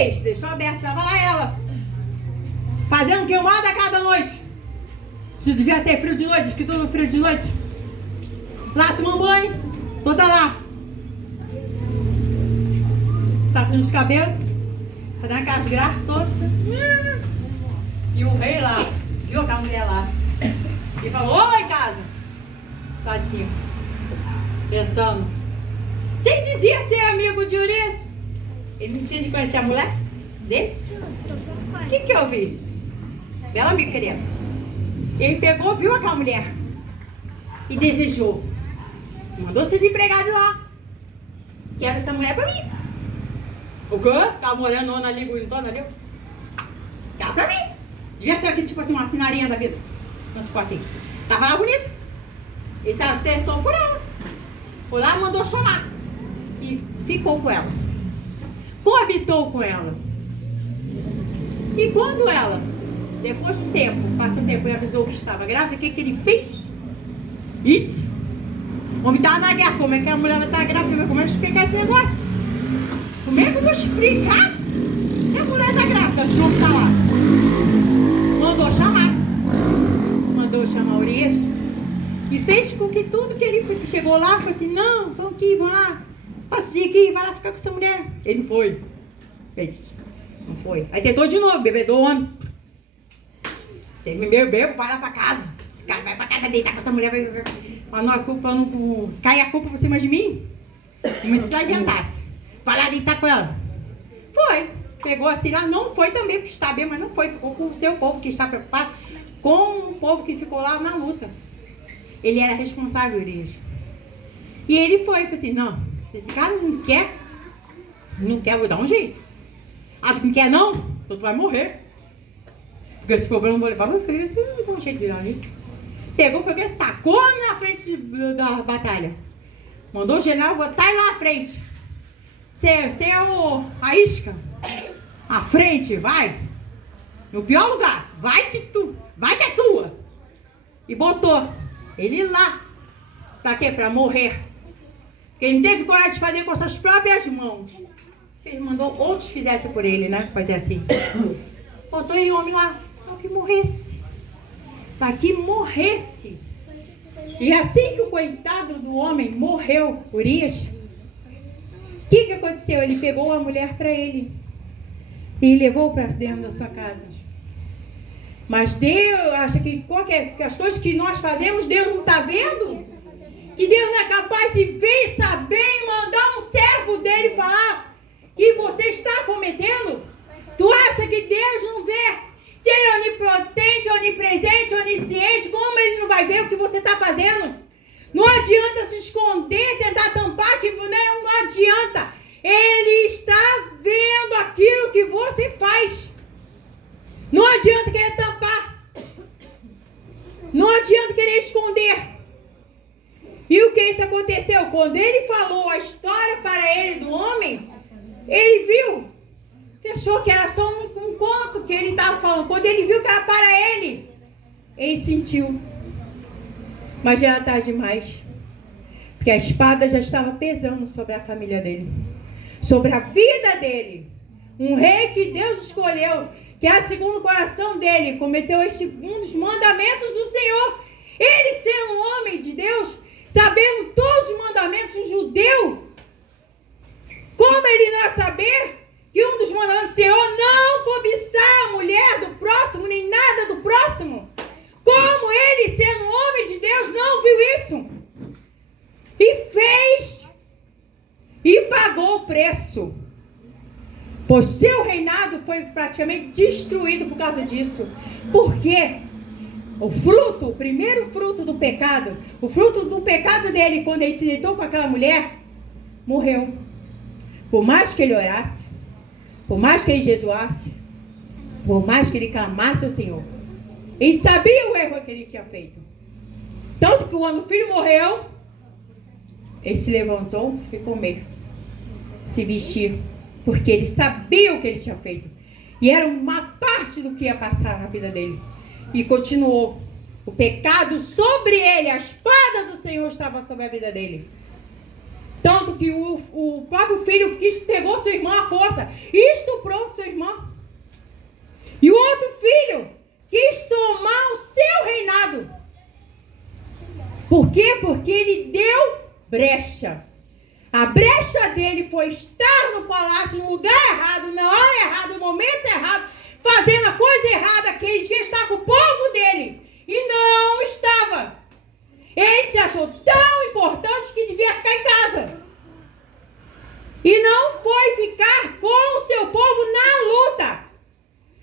fez? Deixou aberto, estava lá ela, fazendo queimada a cada noite. Se devia ser frio de noite, diz que tudo frio de noite. Lá tomando banho, toda lá. Sacando os cabelos, fazendo aquelas graças todas. E o rei lá, viu aquela mulher lá, e falou: ô, lá em casa, lá de cima, pensando, você dizia ser amigo de Urias? Ele não tinha de conhecer a mulher dele? O que eu vi isso? Bela amiga, querida. Ele pegou, viu aquela mulher e desejou. Mandou seus empregados lá. Quero essa mulher pra mim. O quê? Tava morando ali, bonitona ali. Quero pra mim. Devia ser aqui, tipo assim, uma sinarinha da vida. Não, tipo assim. Tava lá bonita. Ele se atentou por ela. Foi lá, mandou chamar. E ficou com ela. Coabitou com ela. E quando ela, depois do tempo, passou o tempo e avisou que estava grávida, o que ele fez? Isso. O homem estava na guerra. Como é que a mulher vai estar grávida? Como é que eu vou explicar esse negócio? Como é que eu vou explicar se a mulher está grávida? O senhor está lá. Mandou chamar. Mandou chamar Urias. E fez com que tudo que ele chegou lá, falou assim: não, vamos aqui, vamos lá. Posso ir aqui, vai lá ficar com essa mulher. Ele não foi. Fez. Não foi. Aí tentou de novo, bebedor o homem. Você me bebeu, vai lá pra casa. Esse cara vai pra casa, vai deitar com essa mulher, pra não cair a culpa por cima de mim. Não precisa adiantasse. Vai lá deitar com ela. Foi. Pegou assim lá, não foi também, porque está bem, mas não foi. Ficou com o seu povo que está preocupado com o povo que ficou lá na luta. Ele era responsável, Urias. E ele foi, falou assim: não, se esse cara não quer, vou dar um jeito. Ah, tu não quer não? Então tu vai morrer. Porque esse problema eu vou levar, eu vou dar um jeito de virar isso. Pegou, foi o que? Tacou na frente da batalha. Mandou o general botar ele lá na frente. Você é a isca. À frente, vai. No pior lugar. Vai que é tua. E botou ele lá. Pra quê? Pra morrer. Porque ele não teve coragem de fazer com suas próprias mãos. Ele mandou outros fizessem por ele, né? Fazer assim. Botou ele homem lá. Para que morresse. Para que morresse. E assim que o coitado do homem morreu, Urias, o que aconteceu? Ele pegou a mulher para ele e levou para dentro da sua casa. Mas Deus acha que as coisas que nós fazemos, Deus não está vendo? Que Deus não é capaz de ver, saber e mandar um servo dele falar que você está cometendo? Tu acha que Deus não vê? Se ele é onipotente, onipresente, onisciente, como ele não vai ver o que você está fazendo? Não adianta se esconder, tentar tampar, que não adianta. Ele está vendo aquilo que você faz. Não adianta querer tampar. Não adianta querer esconder. E o que isso aconteceu? Quando ele falou a história para ele do homem, ele viu. Achou que era só um conto que ele estava falando. Quando ele viu que era para ele, ele sentiu. Mas já era tarde demais. Porque a espada já estava pesando sobre a família dele. Sobre a vida dele. Um rei que Deus escolheu, que é segundo o coração dele, cometeu um dos mandamentos do Senhor. Ele sendo um homem de Deus, sabendo todos os mandamentos, um judeu, como ele não ia saber que um dos mandamentos do Senhor não cobiçar a mulher do próximo, nem nada do próximo? Como ele, sendo um homem de Deus, não viu isso? E fez. E pagou o preço. Pois seu reinado foi praticamente destruído por causa disso. Por quê? O primeiro fruto do pecado, o fruto do pecado dele, quando ele se deitou com aquela mulher, morreu. Por mais que ele orasse, por mais que ele jejuasse, por mais que ele clamasse ao Senhor, ele sabia o erro que ele tinha feito. Tanto que quando o filho morreu, ele se levantou e comer, se vestir, porque ele sabia o que ele tinha feito. E era uma parte do que ia passar na vida dele. E continuou. O pecado sobre ele, a espada do Senhor estava sobre a vida dele. Tanto que o próprio filho pegou sua irmã à força e estuprou Por quê? Porque ele deu brecha. A brecha dele foi estar no palácio, no lugar errado, na hora errada, no momento errado, fazendo a coisa errada, que ele devia estar com o povo dele. E não estava. Ele se achou tão importante que devia ficar em casa. E não foi ficar com o seu povo na luta.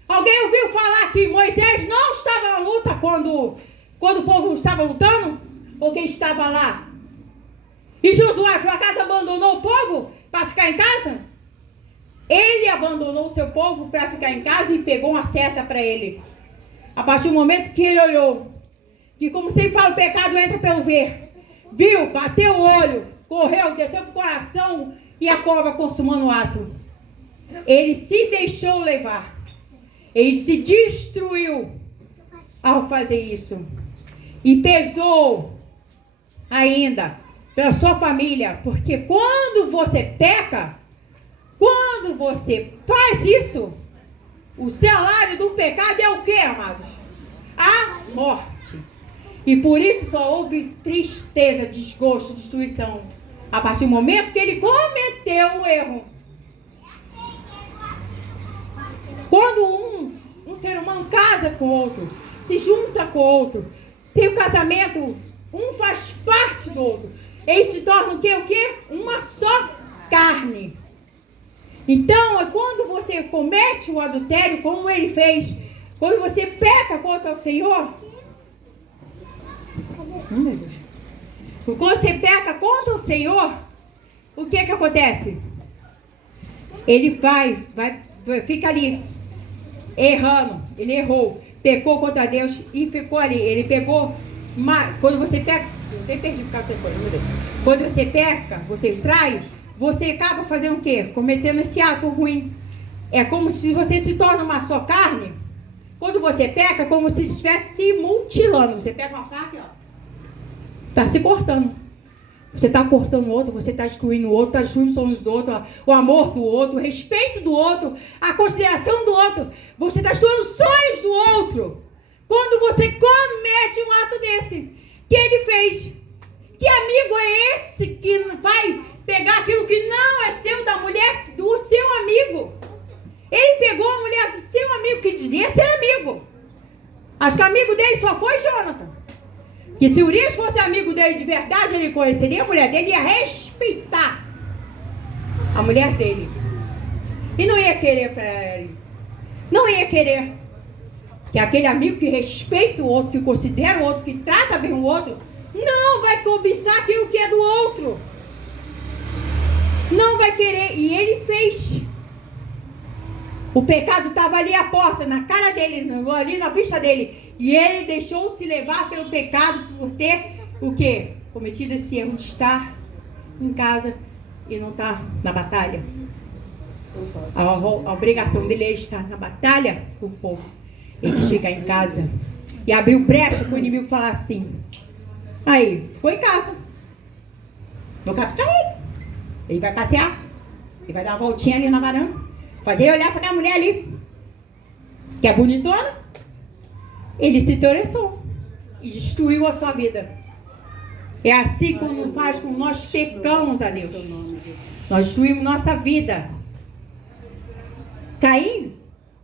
Alguém ouviu falar que Moisés não estava na luta quando o povo estava lutando? Ou quem estava lá? E Josué, por acaso, abandonou o povo para ficar em casa? Ele abandonou o seu povo para ficar em casa e pegou uma seta para ele. A partir do momento que ele olhou, que como sempre fala, o pecado entra pelo ver. Viu, bateu o olho, correu, desceu para o coração e a cova consumando o ato. Ele se deixou levar. Ele se destruiu ao fazer isso. E pesou ainda pela sua família. Porque quando você peca, quando você faz isso, o salário do pecado é o quê, amados? A morte. E por isso só houve tristeza, desgosto, destruição. A partir do momento que ele cometeu um erro. Quando um ser humano casa com outro, se junta com outro, tem o casamento, um faz parte do outro. Eles se tornam o quê? Uma só carne. Então, quando você comete o adultério, como ele fez, quando você peca contra o Senhor, quando você peca contra o Senhor, o que acontece? Ele fica ali, errando, ele errou, pecou contra Deus e ficou ali. Ele pegou, quando você peca, eu até perdi por causa do telefone, meu Deus. Quando você peca, você trai, você acaba fazendo o quê? Cometendo esse ato ruim. É como se você se torna uma só carne. Quando você peca, como se estivesse se mutilando. Você pega uma faca e está se cortando. Você está cortando o outro, você está destruindo o outro, está destruindo os sonhos do outro, o amor do outro, o respeito do outro, a consideração do outro. Você está destruindo os sonhos do outro. Quando você comete um ato desse, que ele fez, que amigo é esse que vai pegar aquilo que não é seu, da mulher do seu amigo? Ele pegou a mulher do seu amigo, que dizia ser amigo. Acho que amigo dele só foi Jonathan. Que se Urias fosse amigo dele de verdade, ele conheceria a mulher dele, ia respeitar a mulher dele. E não ia querer para ele. Não ia querer que aquele amigo que respeita o outro, que considera o outro, que trata bem o outro, não vai cobiçar aquilo que é do outro. Não vai querer. E ele fez. O pecado estava ali à porta, na cara dele, ali na vista dele. E ele deixou-se levar pelo pecado por ter o quê? Cometido esse erro de estar em casa e não estar na batalha. A obrigação dele é estar na batalha com o povo. Ele chegar em casa e abriu brecha para o inimigo falar assim. Aí, ficou em casa. No caso, tá aí. Ele vai passear. Ele vai dar uma voltinha ali na varanda. Fazer ele olhar para aquela mulher ali. Que é bonitona. Ele se interessou e destruiu a sua vida. É assim como faz quando nós pecamos a Deus. Nós destruímos nossa vida. Caim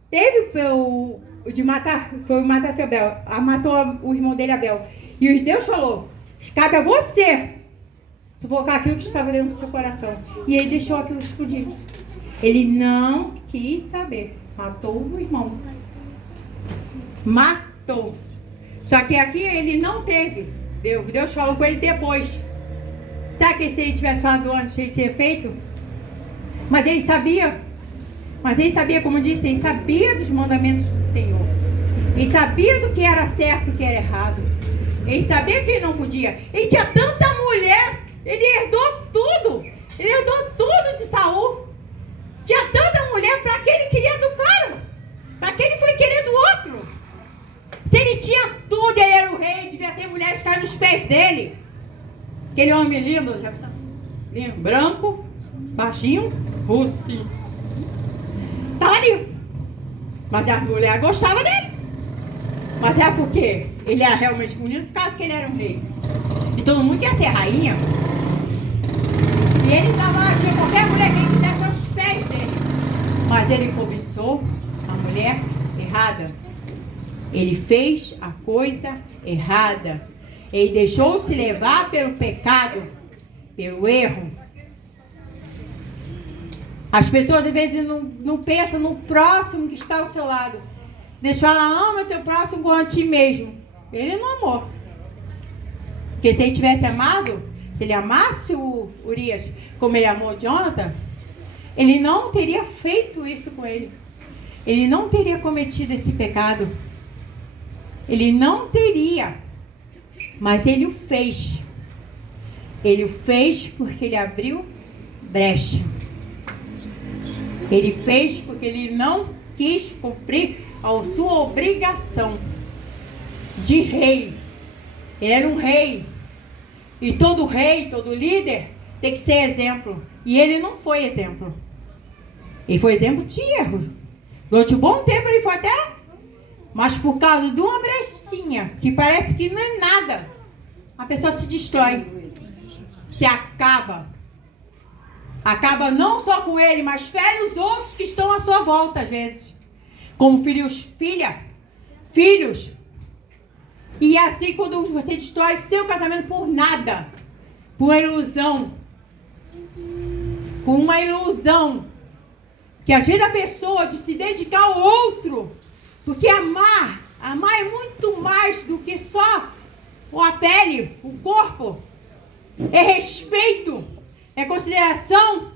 teve de matar, foi matar seu Abel, matou o irmão dele Abel. E Deus falou: cabe a você sufocar aquilo que estava dentro do seu coração. E ele deixou aquilo explodir. Ele não quis saber. Matou o irmão. Matou. Só que aqui ele não teve. Deus falou com ele depois. Sabe que se ele tivesse falado antes, ele tinha feito? Mas ele sabia. Como disse, ele sabia dos mandamentos do Senhor. Ele sabia do que era certo e do que era errado. Ele sabia que ele não podia. Ele tinha tanta mulher. Ele herdou tudo. Ele herdou tudo de Saul. Tinha tanta mulher. Para que ele queria do cara? Para que ele foi querer do outro? Se ele tinha tudo, ele era o rei, devia ter mulheres que caem nos pés dele. Aquele homem lindo, já pensou? Lindo, branco, baixinho, russo. Estava ali. Mas a mulher gostava dele. Mas era porque ele era realmente bonito, por causa que ele era um rei. E que todo mundo quer ser rainha. E ele estava lá, tinha qualquer mulher que ele quisesse aos pés dele. Mas ele cobiçou a mulher errada. Ele fez a coisa errada. Ele deixou-se levar pelo pecado, pelo erro. As pessoas às vezes não pensam no próximo que está ao seu lado. Deixa ela ama o teu próximo como a ti mesmo. Ele não amou. Porque se ele tivesse amado, se ele amasse o Urias como ele amou o Jonathan, ele não teria feito isso com ele. Ele não teria cometido esse pecado. Ele não teria. Mas ele o fez. Ele o fez porque ele abriu brecha. Ele fez porque ele não quis cumprir a sua obrigação de rei. Ele era um rei. E todo rei, todo líder tem que ser exemplo. E ele não foi exemplo. Ele foi exemplo de erro. Durante um bom tempo ele foi até... Mas por causa de uma brechinha, que parece que não é nada, a pessoa se destrói. Se acaba. Acaba não só com ele, mas fere os outros que estão à sua volta, às vezes. Como filhos. E assim, quando você destrói seu casamento por nada, por uma ilusão, que às vezes a pessoa de se dedicar ao outro, porque amar é muito mais do que só a pele, o corpo, é respeito, é consideração,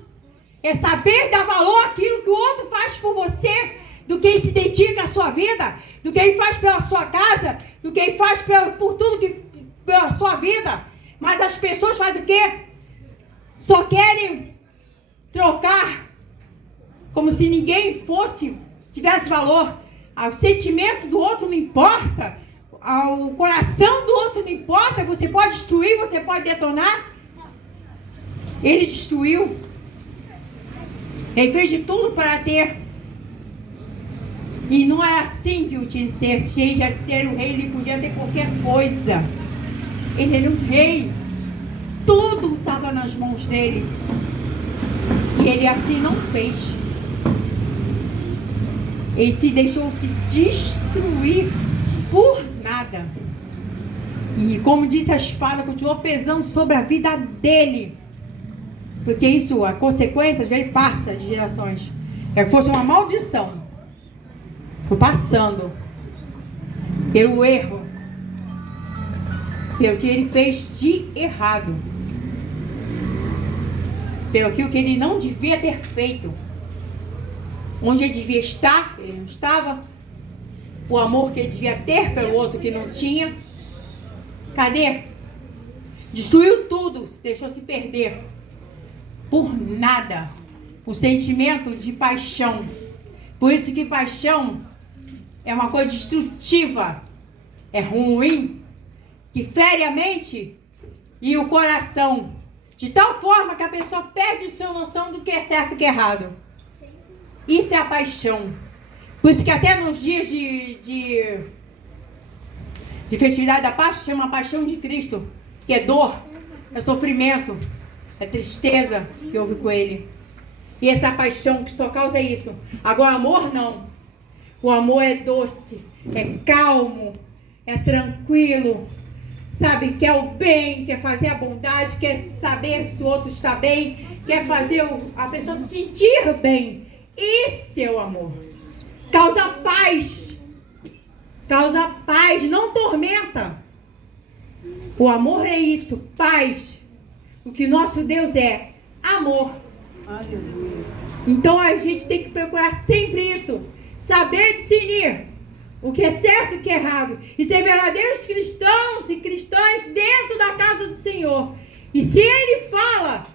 é saber dar valor àquilo que o outro faz por você, do que ele se dedica à sua vida, do que ele faz pela sua casa, do que ele faz por tudo que pela sua vida. Mas as pessoas fazem o quê? Só querem trocar, como se ninguém tivesse valor. O sentimento do outro não importa, o coração do outro não importa. Você pode destruir, você pode detonar. Ele destruiu. Ele fez de tudo para ter. E não é assim que o tinha de ser. Seja ter um rei, ele podia ter qualquer coisa. Ele era um rei. Tudo estava nas mãos dele. E ele assim não fez. Ele se deixou se destruir por nada. E como disse, a espada continuou pesando sobre a vida dele. Porque isso, a consequência, às vezes passa de gerações. É que fosse uma maldição. Foi passando. Pelo erro. Pelo que ele fez de errado. Pelo aquilo que ele não devia ter feito. Onde ele devia estar, ele não estava. O amor que ele devia ter pelo outro que não tinha. Cadê? Destruiu tudo, deixou se perder. Por nada. O sentimento de paixão. Por isso que paixão é uma coisa destrutiva. É ruim. Que fere a mente e o coração. De tal forma que a pessoa perde a sua noção do que é certo e o que é errado. Isso é a paixão. Por isso que até nos dias de festividade da Páscoa chama a paixão de Cristo. Que é dor, é sofrimento, é tristeza que houve com ele. E essa paixão que só causa isso. Agora o amor não. O amor é doce, é calmo, é tranquilo. Sabe, quer o bem, quer fazer a bondade, quer saber se o outro está bem, quer fazer a pessoa se sentir bem. Esse é o amor. Causa paz. Causa paz, não tormenta. O amor é isso, paz. O que nosso Deus é, amor. Aleluia. Então a gente tem que procurar sempre isso. Saber discernir o que é certo e o que é errado. E ser verdadeiros cristãos e cristãs dentro da casa do Senhor. E se Ele fala,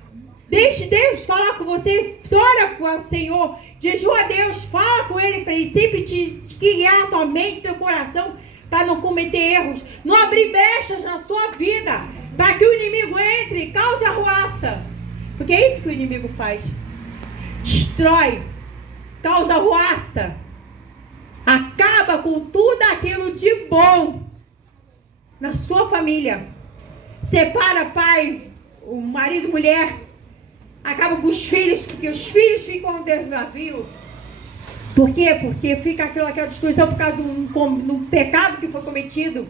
deixe Deus falar com você. Ora para o Senhor. Jejua a Deus, fala com Ele para Ele sempre te guiar a tua mente, teu coração, para não cometer erros. Não abrir brechas na sua vida, para que o inimigo entre e cause arruaça. Porque é isso que o inimigo faz. Destrói, causa arruaça. Acaba com tudo aquilo de bom na sua família. separa pai, o marido e mulher, acaba com os filhos, porque os filhos ficam desafios. Por quê? Porque fica aquela destruição por causa do pecado que foi cometido.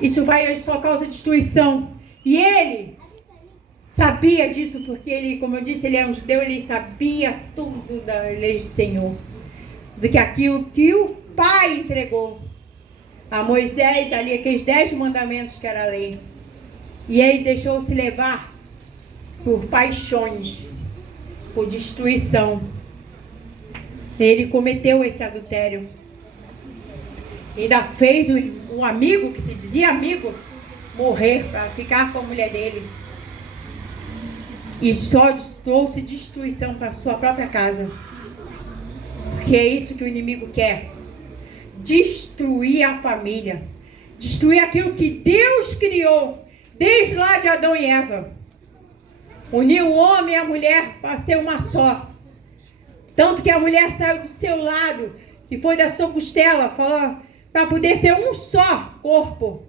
Isso só causa destruição. E ele sabia disso, porque ele, como eu disse, ele é um judeu, ele sabia tudo da lei do Senhor. Do que aquilo que o Pai entregou a Moisés, ali, aqueles 10 mandamentos que era a lei. E ele deixou-se levar por paixões, por destruição. Ele cometeu esse adultério. Ainda fez um amigo, que se dizia amigo, morrer para ficar com a mulher dele. E só trouxe destruição para a sua própria casa. Porque é isso que o inimigo quer. Destruir a família. Destruir aquilo que Deus criou. Desde lá de Adão e Eva. Unir o homem e a mulher para ser uma só. Tanto que a mulher saiu do seu lado e foi da sua costela, falando, para poder ser um só corpo.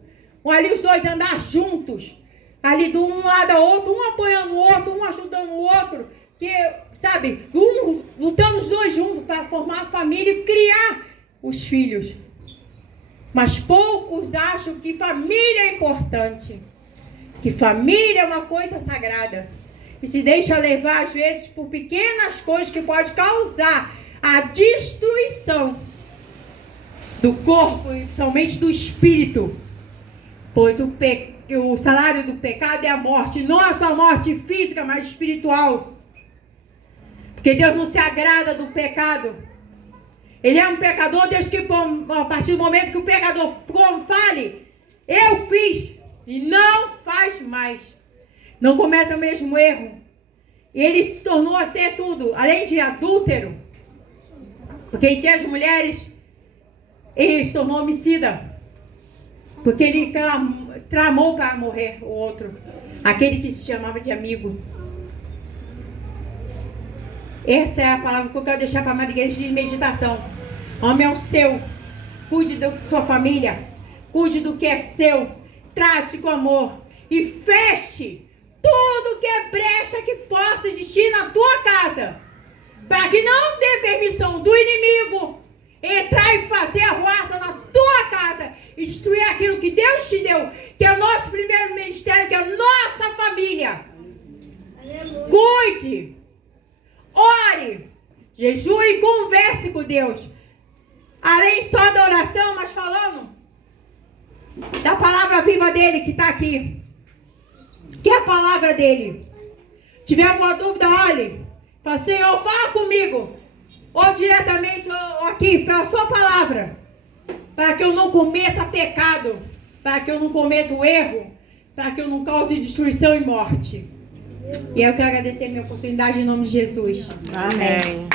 Ali os dois andar juntos. Ali de um lado ao outro, um apoiando o outro, um ajudando o outro. Que, sabe, lutando os dois juntos para formar a família e criar os filhos. Mas poucos acham que família é importante. Que família é uma coisa sagrada. E se deixa levar, às vezes, por pequenas coisas que pode causar a destruição do corpo e somente do espírito. Pois o salário do pecado é a morte. Não é só a morte física, mas espiritual. Porque Deus não se agrada do pecado. Ele é um pecador, Deus que a partir do momento que o pecador fale, eu fiz, e não faz mais. Não cometa o mesmo erro. Ele se tornou até tudo, além de adúltero. Porque tinha as mulheres, ele se tornou homicida. Porque ele tramou para morrer o outro. Aquele que se chamava de amigo. Essa é a palavra que eu quero deixar para a amada igreja de meditação. Ame ao seu. Cuide da sua família. Cuide do que é seu. Trate com amor. E feche tudo que é brecha que possa existir na tua casa. Para que não dê permissão do inimigo entrar e fazer arruaça na tua casa. E destruir aquilo que Deus te deu. Que é o nosso primeiro ministério. Que é a nossa família. Aleluia. Cuide. Ore. Jejue e converse com Deus. Além só da oração, mas falando da palavra viva dele que está aqui. Que é a palavra dele. Tiver alguma dúvida, olhe. Fala, Senhor, fala comigo. Ou diretamente ou aqui, pela sua palavra. Para que eu não cometa pecado. Para que eu não cometa o erro. Para que eu não cause destruição e morte. E eu quero agradecer a minha oportunidade em nome de Jesus. Amém.